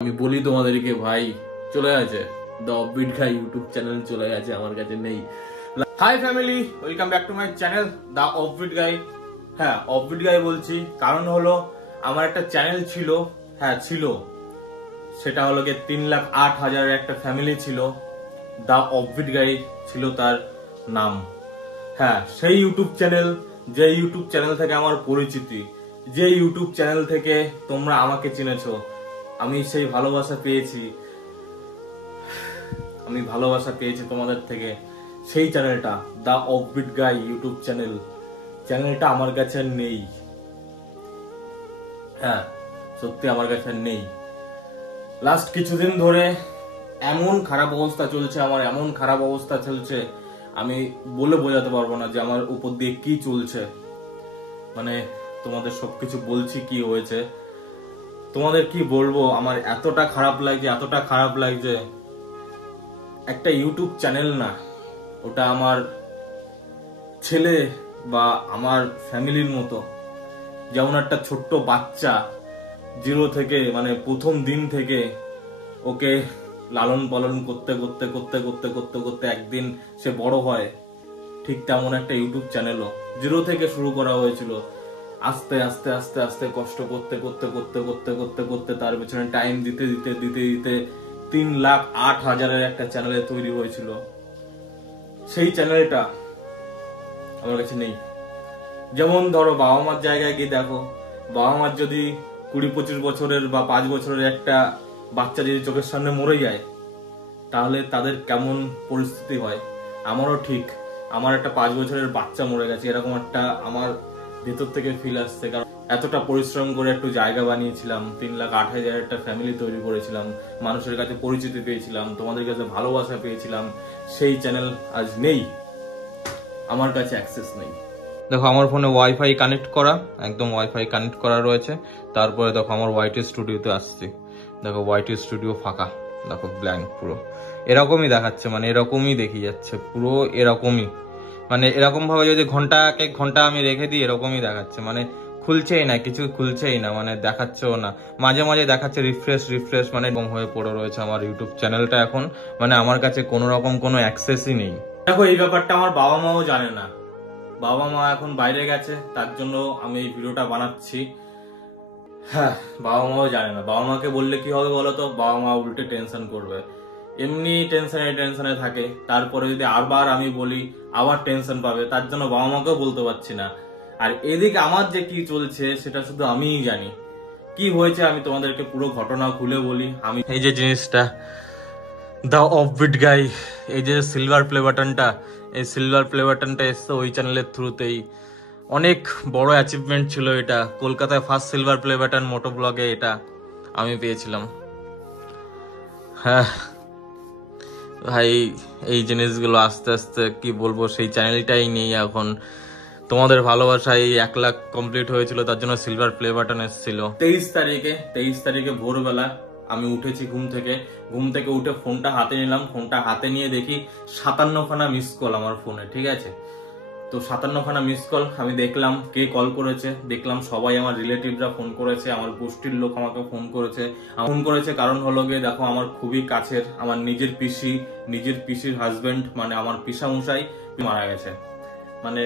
আমি বলি তোমাদেরকে ভাই চলে গেছে the offbeat guy YouTube channel চলে গেছে, আমার কাছে নেই। Hi family, welcome back to my channel the offbeat guy. হ্যাঁ, অফবিট গাই বলছি কারণ হলো আমার একটা চ্যানেল ছিল, হ্যাঁ ছিল, সেটা হলো গিয়ে 3,08,000 একটা ফ্যামিলি ছিল, দ্য অফবিট গাই ছিল তার নাম। হ্যাঁ, সেই ইউটিউব চ্যানেল, যে ইউটিউব চ্যানেল থেকে আমার পরিচিতি, যে ইউটিউব চ্যানেল থেকে তোমরা আমাকে চিনেছো, আমি সেই ভালোবাসা পেয়েছি, আমি ভালোবাসা পেয়েছি তোমাদের থেকে। সেই চ্যানেলটা the offbeat guy YouTube channel, চ্যানেলটা আমার কাছে নেই। হ্যাঁ সত্যি আমার কাছে নেই। লাস্ট কিছুদিন ধরে এমন খারাপ অবস্থা চলছে আমার, এমন খারাপ অবস্থা চলছে আমি বলে বোঝাতে পারবো না যে আমার উপর দিয়ে কি চলছে। মানে তোমাদের সবকিছু বলছি কি হয়েছে, তোমাদের কি বলবো, আমার এতটা খারাপ লাগছে, এতটা খারাপ লাগছে। একটা ইউটিউব চ্যানেল না, ওটা আমার ছেলে বা আমার ফ্যামিলির মতো। যেমন একটা ছোট্ট বাচ্চা জিরো থেকে, মানে প্রথম দিন থেকে ওকে লালন পালন করতে করতে করতে করতে করতে করতে একদিন সে বড় হয়, ঠিক তেমন একটা ইউটিউব চ্যানেলও জিরো থেকে শুরু করা হয়েছিল। আস্তে আস্তে আস্তে আস্তে কষ্ট করতে করতে করতে করতে করতে করতে তার পেছনে টাইম দিতে দিতে দিতে দিতে 3,08,000 একটা চ্যানেলে তৈরি হয়েছিল। সেই চ্যানেলটা আমার কাছে নেই। যেমন ধরো বাবা মার জায়গায় গিয়ে দেখো, বাবা মার যদি 20-25 বছরের বা 5 বছরের একটা বাচ্চা যদি চোখের সামনে মরে যায়, তাহলে তাদের কেমন পরিস্থিতি হয়। আমারও ঠিক আমার একটা 5 বছরের বাচ্চা মরে গেছে, এরকম একটা আমার ভেতর থেকে ফিল আসছে। কারণ এতটা পরিশ্রম করে একটু জায়গা বানিয়েছিলাম, 3,08,000 একটা ফ্যামিলি তৈরি করেছিলাম, মানুষের কাছে পরিচিতি পেয়েছিলাম, তোমাদের কাছে ভালোবাসা পেয়েছিলাম। সেই চ্যানেল আজ নেই, আমার কাছে অ্যাক্সেস নেই। দেখো আমার ফোনে ওয়াইফাই কানেক্ট করা, একদম ওয়াইফাই কানেক্ট করা রয়েছে। তারপরে দেখো আমার ওয়াইটি স্টুডিওতে আসছি, দেখো ওয়াইটি স্টুডিও ফাঁকা, দেখো ব্ল্যাঙ্ক পুরো। এরকমই দেখাচ্ছে, মানে এরকমই দেখি যাচ্ছে পুরো এরকমই, মানে এরকম ভাবে যদি ঘন্টা এক ঘন্টা আমি রেখে দিই এরকমই দেখাচ্ছে, মানে খুলছেই না, কিছু খুলছেই না, মানে দেখাচ্ছেও না। মাঝে মাঝে দেখাচ্ছে রিফ্রেশ রিফ্রেশ, মানে এরকম হয়ে পড়ে রয়েছে আমার ইউটিউব চ্যানেলটা এখন। মানে আমার কাছে কোনো রকম কোনো অ্যাক্সেসই নেই। দেখো এই ব্যাপারটা আমার বাবা মাও জানে না, বাবা মা এখন বাইরে গেছে, তার জন্য আমি এই ভিডিওটা বানাচ্ছি। হ্যাঁ, বাবা মাও জানে না। বাবা মাকে বললে কি হবে বলো তো, বাবা মা উল্টে টেনশন করবে, এমনি টেনশনে টেনশনে থাকে। তারপরে যদি আবার আমি বলি আবার টেনশন পাবে, তার জন্য বাবা মাকেও বলতে পারছি না। আর এদিকে আমার যে কি চলছে সেটা শুধু আমিই জানি। কি হয়েছে আমি তোমাদেরকে পুরো ঘটনা খুলে বলি। আমি এই যে জিনিসটা দ্য অফবিট গাই, এই যে সিলভার প্লে বাটনটা, এই সিলভার প্লে বাটনটা এসছে ওই চ্যানেলের থ্রুতেই। অনেক বড় অ্যাচিভমেন্ট ছিল এটা, কলকাতায় ফার্স্ট সিলভার প্লে বাটন মোটো ব্লগে এটা আমি পেয়েছিলাম। হ্যাঁ ভাই, এই জিনিসগুলো আস্তে আস্তে কি বলবো, সেই চ্যানেলটাই নেই এখন। তোমাদের ভালোবাসায় 1 লাখ কমপ্লিট হয়েছিল, তার জন্য সিলভার প্লে বাটন এসেছিল। 23 তারিখে ভোরবেলা আমি উঠেছি ঘুম থেকে উঠে ফোনটা হাতে নিলাম, ফোনটা হাতে নিয়ে দেখি 57খানা মিস কল আমার ফোনে, ঠিক আছে। তো 57খানা মিস কল আমি দেখলাম, কে কল করেছে দেখলাম সবাই আমার রিলেটিভরা ফোন করেছে, আমার গোষ্ঠীর লোক আমাকে ফোন করেছে। কারণ হলো গিয়ে দেখো আমার খুবই কাছের, আমার নিজের পিসির হাজবেন্ড, মানে আমার পিসামশাই মারা গেছে। মানে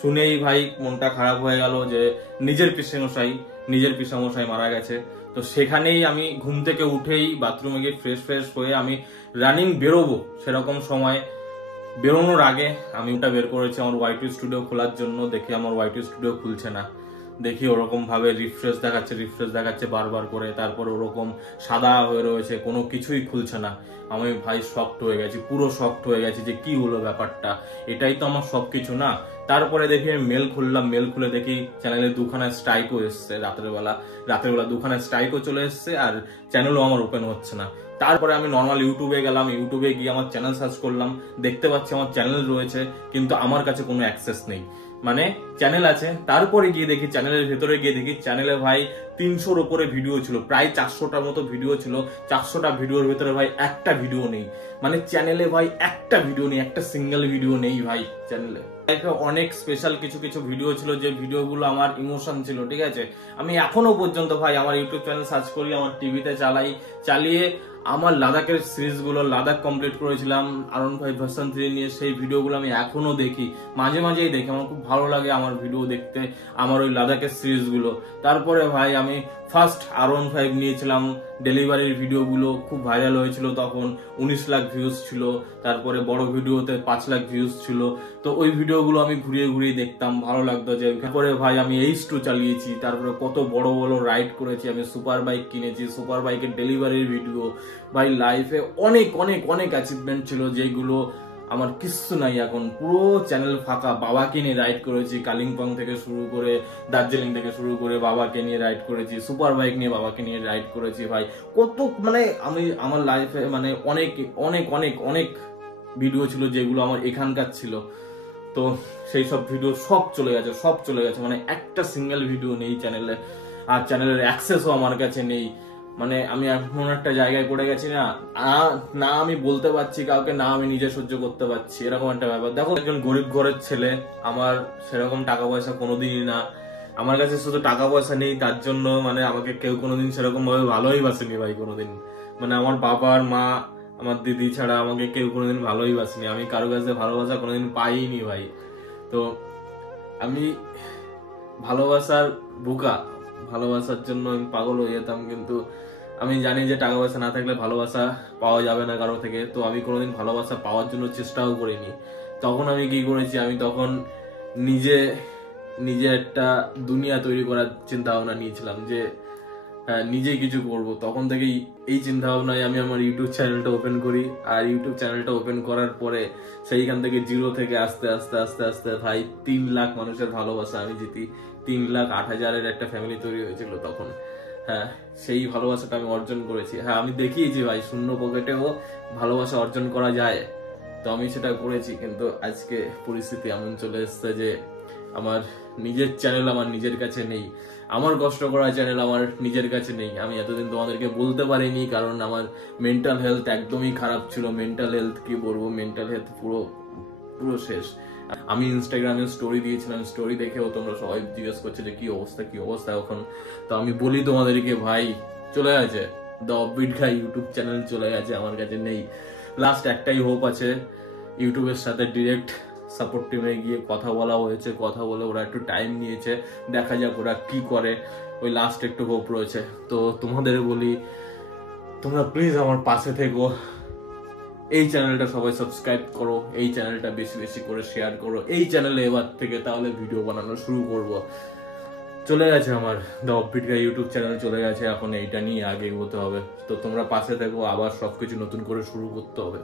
শুনেই ভাই মনটা খারাপ হয়ে গেল যে নিজের পিসামশাই মারা গেছে। তো সেখানেই আমি ঘুম থেকে উঠেই বাথরুমে গিয়ে ফ্রেশ হয়ে আমি রানিং বেরোবো, সেরকম সময় বেরোনোর আগে আমি ওটা বের করেছি আমার ওয়াইটি স্টুডিও খোলার জন্য। দেখি আমার ওয়াইটি স্টুডিও খুলছে না, দেখি ওরকম ভাবে রিফ্রেশ দেখাচ্ছে বারবার করে, তারপর ওরকম সাদা হয়ে রয়েছে, কোনো কিছুই খুলছে না। আমি ভাই শকড হয়ে গেছি, পুরো শকড হয়ে গেছি যে কি হলো ব্যাপারটা, এটাই তো আমার সবকিছু না। তারপরে দেখি আমি মেল খুলে দেখি চ্যানেলে 2খানা স্ট্রাইকও এসছে, রাতের বেলা 2খানা স্ট্রাইকও চলে এসছে, আর চ্যানেলও আমার ওপেন হচ্ছে না। তারপরে আমি নর্মাল ইউটিউবে গেলাম, ইউটিউবে গিয়ে আমার চ্যানেল সার্চ করলাম, দেখতে পাচ্ছি আমার চ্যানেল রয়েছে, কিন্তু আমার কাছে কোনো অ্যাক্সেস নেই। মানে চ্যানেল আছে, তারপরে গিয়ে দেখি চ্যানেলের ভেতরে গিয়ে দেখি চ্যানেলে ভাই 300-র উপরে ভিডিও ছিল, প্রায় 400টার মতো ভিডিও ছিল। 400টা ভিডিওর ভেতরে ভাই একটা ভিডিও নেই, মানে চ্যানেলে ভাই একটা ভিডিও নেই, একটা সিঙ্গেল ভিডিও নেই ভাই চ্যানেলে। লাইফে অনেক স্পেশাল কিছু কিছু ভিডিও ছিল, যে ভিডিওগুলো আমার ইমোশন ছিল, ঠিক আছে। আমি এখনো পর্যন্ত ভাই আমার ইউটিউব চ্যানেল সার্চ করি, আমার টিভিতে চালিয়ে আমার লাদাখের সিরিজগুলো, লাদাখ কমপ্লিট করেছিলাম R15 ভার্সন 3 নিয়ে, সেই ভিডিওগুলো আমি এখনো দেখি, মাঝে মাঝেই দেখি, আমার খুব ভালো লাগে আমার ভিডিও দেখতে, আমার ওই লাদাখের সিরিজগুলো। তারপরে ভাই আমি ফার্স্ট R15 নিয়েছিলাম, ডেলিভারির ভিডিওগুলো খুব ভাইরাল হয়েছিল তখন, 19 লাখ ভিউজ ছিল, তারপরে বড় ভিডিওতে 5 লাখ ভিউজ ছিল। তো ওই ভিডিওগুলো আমি ঘুরিয়ে ঘুরিয়ে দেখতাম, ভালো লাগতো। যে তারপরে ভাই আমি H2 চালিয়েছি, তারপরে কত বড় বড় রাইড করেছি, আমি সুপার বাইক কিনেছি, সুপার বাইকের ডেলিভারির ভিডিও। ভাই লাইফে অনেক অনেক অনেক অ্যাচিভমেন্ট ছিল, যেগুলো আমার কিচ্ছু নাই এখন, পুরো চ্যানেল ফাঁকা। বাবাকে নিয়ে রাইড করেছি, কালিম্পং থেকে শুরু করে দার্জিলিং থেকে শুরু করে বাবাকে নিয়ে রাইড করেছি, সুপার বাইক নিয়ে বাবাকে নিয়ে রাইড করেছি। ভাই কত মানে আমি আমার লাইফে মানে অনেক অনেক অনেক অনেক ভিডিও ছিল যেগুলো আমার এখানকার ছিল। তো সেই সব ভিডিও সব চলে গেছে, মানে একটা সিঙ্গেল ভিডিও নেই চ্যানেলে, আর চ্যানেলের অ্যাক্সেসও আমার কাছে নেই। মানে আমি এমন একটা জায়গায় পড়ে গেছি না আমি বলতে পারছি কাউকে, না আমি নিজে সহ্য করতে পারছি, এরকম একটা ব্যাপার। দেখো, একজন গরিব ঘরের ছেলে, আমার সেরকম টাকা পয়সা কোনোদিনই না, আমার কাছে শুধু টাকা পয়সা নেই তার জন্য মানে আমাকে কেউ কোনোদিন সেরকম ভাবে ভালোই বাসেনি ভাই, কোনোদিন। মানে আমার বাবা আর মা, আমার দিদি ছাড়া আমাকে কেউ কোনোদিন ভালোই বাসেনি, আমি কারো কাছে ভালোবাসা কোনোদিন পাইনি ভাই। তো আমি ভালোবাসার বোকা, ভালোবাসার জন্য আমি পাগল হয়ে যেতাম, কিন্তু আমি জানি যে টাকা পয়সা না থাকলে ভালোবাসা পাওয়া যাবে না কারো থেকে। তো আমি কোনোদিন ভালোবাসা পাওয়ার জন্য চেষ্টাও করিনি। তখন আমি কি করেছি, আমি তখন নিজে একটা দুনিয়া তৈরি করার চিন্তা ভাবনা নিয়েছিলাম, যে নিজে কিছু করব। তখন থেকেই এই চিন্তা ভাবনায় আমি আমার ইউটিউব চ্যানেলটা ওপেন করি। আর ইউটিউব চ্যানেলটা ওপেন করার পরে সেইখান থেকে জিরো থেকে আস্তে আস্তে আস্তে আস্তে ভাই 3 লাখ মানুষের ভালোবাসা আমি জিতি। 3,08,000-এর একটা ফ্যামিলি তৈরি হয়েছিল তখন। হ্যাঁ, সেই ভালোবাসাটা আমি অর্জন করেছি। হ্যাঁ, আমি দেখিয়েছি ভাই শূন্য পকেটেও ভালোবাসা অর্জন করা যায়। তো আমি সেটা করেছি, কিন্তু আজকে পরিস্থিতি এমন চলে এসছে যে আমার নিজের চ্যানেল আমার নিজের কাছে নেই, আমার কষ্ট করা চ্যানেল আমার নিজের কাছে নেই। আমি এতদিন তোমাদেরকে বলতে পারিনি, কারণ আমার মেন্টাল হেলথ একদমই খারাপ ছিল। মেন্টাল হেলথ কি বলবো, মেন্টাল হেলথ পুরো শেষ। আমি ইনস্টাগ্রামে স্টোরি দিয়েছিলাম, স্টোরি দেখেও তোমরা সবাই জিজ্ঞেস করছে যে কি অবস্থা এখন। তো আমি বলি তোমাদেরকে, ভাই চলে গেছে, the offbeat guy YouTube channel চলে গেছে, আমার কাছে নেই। লাস্ট একটাই হোপ আছে, ইউটিউবের সাথে ডিরেক্ট সাপোর্ট টিমে গিয়ে কথা বলা হয়েছে, কথা বলে ওরা একটু টাইম নিয়েছে, দেখা যাক ওরা কি করে, ওই লাস্ট একটু হোপ রয়েছে। তো তোমাদের বলি, তোমরা প্লিজ আমার পাশে থেকো, এই চ্যানেলটা সবাই সাবস্ক্রাইব করো, এই চ্যানেলটা বেশি বেশি করে শেয়ার করো, এই চ্যানেলে এবার থেকে তাহলে ভিডিও বানানো শুরু করব। চলে গেছে আমার the offbeat guy YouTube channel চলে গেছে, এখন এইটা নিয়ে আগে এগোতে হবে। তো তোমরা পাশে থেকো, আবার সবকিছু নতুন করে শুরু করতে হবে।